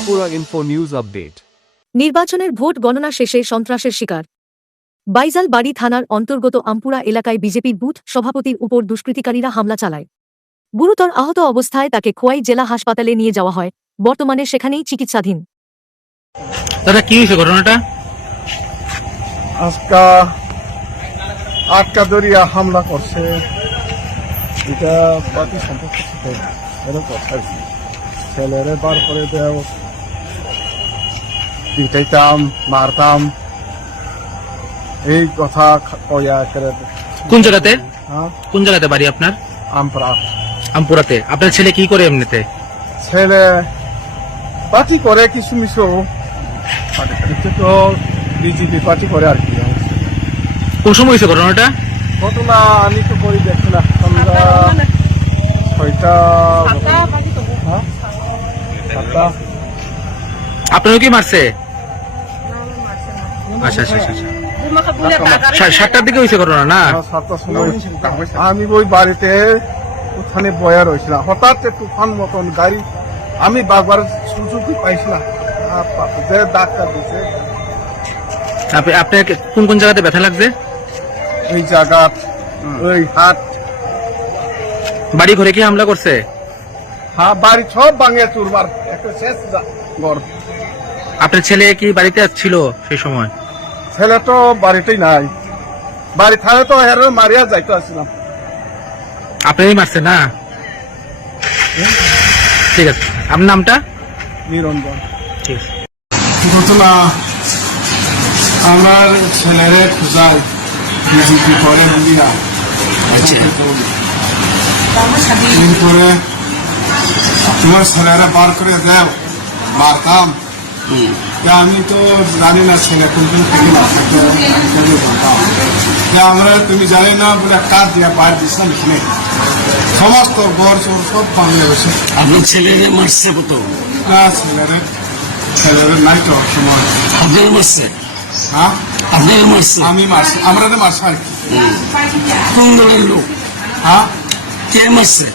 Tripura Info News Update. নির্বাচনের vote গণনা শেষে সন্ত্রাসের শিকার বাইজাল বাড়ি থানার অন্তর্গত আমপুরা এলাকায় বিজেপির বুথ সভাপতির উপর দুষ্কৃতিকারীরা হামলা চালায়। গুরুতর আহত অবস্থায় তাকে খোয়াই জেলা হাসপাতালে নিয়ে যাওয়া হয়, বর্তমানে সেখানেই চিকিৎসাধীন। দাদা কি হয়েছে ঘটনাটা? আজকা আটকা দরিয়া হামলা করছে, এটা পার্টি সম্পর্ক থেকে এরকম কথা ছেলেরে বার করে দেও, পিটাইতাম মারতাম এই কথা কয়া করে। কোন জায়গাতে? হ্যাঁ, কোন জায়গাতে বাড়ি আপনার? আমপুরা। আমপুরাতে। আপনার ছেলে কি করে এমনিতে? ছেলে পার্টি করে কিছু মিশু, তো বিজেপি পার্টি করে আর কি। কোন সময় হয়েছে ঘটনাটা? ঘটনা আমি তো করি দেখছি না, সন্ধ্যা 6টা। হ্যাঁ, 7টা। আপনারও কি মারছে? আচ্ছা আচ্ছা আচ্ছা। 7টার দিকে হয়েছে ঘটনা না? 7টার সময় আমি ওই বাড়িতে ওখানে বয়া রয়েছিলাম, হঠাৎ তুফান মতন গাড়ি, আমি বাবার সুযোগই পাইছিলাম, যে ডাক্তার দিছে। আপনার কোন কোন জায়গাতে ব্যথা লাগছে? এই জায়গা, ওই হাট। বাড়ি ঘরে কি হামলা করছে? হ্যাঁ, বাড়ি সব ভাঙে চুরবার, একটা শেষ ঘর। আপনার ছেলে কি বাড়িতে ছিল সেই সময়? ছেলে তো বাড়িতেই নাই, বাড়ি থাকলে তো হেরে মারিয়া যাইতে আসছিলাম। আপনারই মারছে না? ঠিক আছে, আপনার নামটা? নিরঞ্জন। ঠিক আছে। ঘটনা আমার ছেলেরে খুঁজাই বিজেপি করে বুঝি না, এরপরে তোমার ছেলেরা বার করে দেও, মারতাম। আমি তো জানি না ছেলে কোনদিন থেকে না থাকতে বলতাম, আমরা তুমি জানি না বলে কাজ দিয়া বাইর দিচ্ছিলাম, এখানে সমস্ত ঘর চোর সব বাংলা বসে। আপনার ছেলেরে মারছে কত? না, ছেলেরে নাই তো সময়। আপনার মারছে? হ্যাঁ, আপনার মারছে? আমি মারছি, আমরা তো মারছি আর কি। কোন দলের লোক? হ্যাঁ, কে মারছে?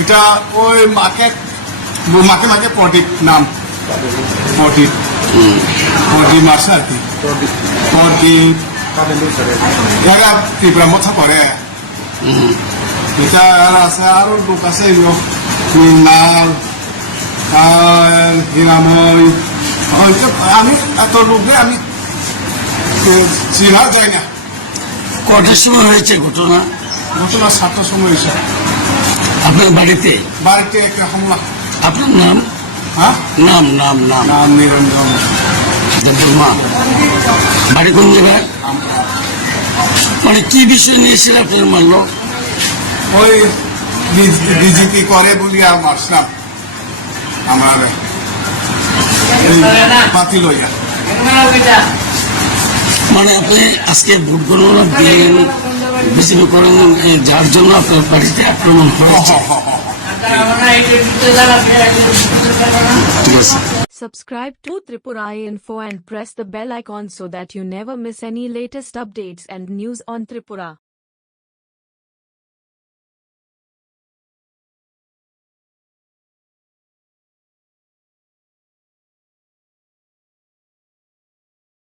এটা ওই মাকে মাকে পটিক নাম, পটিক মারছে আর কি। পটিক এরা ত্রিপুরা মথা করে, এটা আছে আরো লোক আছে, মৃণাল, হিরাময়, আমি এত লোকে আমি চিনা যায় না। কটার সময় হয়েছে ঘটনা? ঘটনা 7টার সময় এসে আপনার বাড়িতে? বাড়িতে একটা হামলা। আপনার নাম? হ্যাঁ, নাম নাম নাম নাম নিরঞ্জন। মা বাড়ি কোন জায়গায়? মানে কি বিষয় নিয়েছিল আপনার মারলো? ওই বিজেপি করে বলি আর মারছিলাম আমার পাতি লইয়া। মানে আপনি আজকে ভোট গণনা দিলেন, বিজেপি করেন, যার জন্য আপনার বাড়িতে আক্রমণ হয়েছে। ঠিক আছে। Subscribe to Tripura Info and press the bell icon so that you never miss any latest updates and news on Tripura.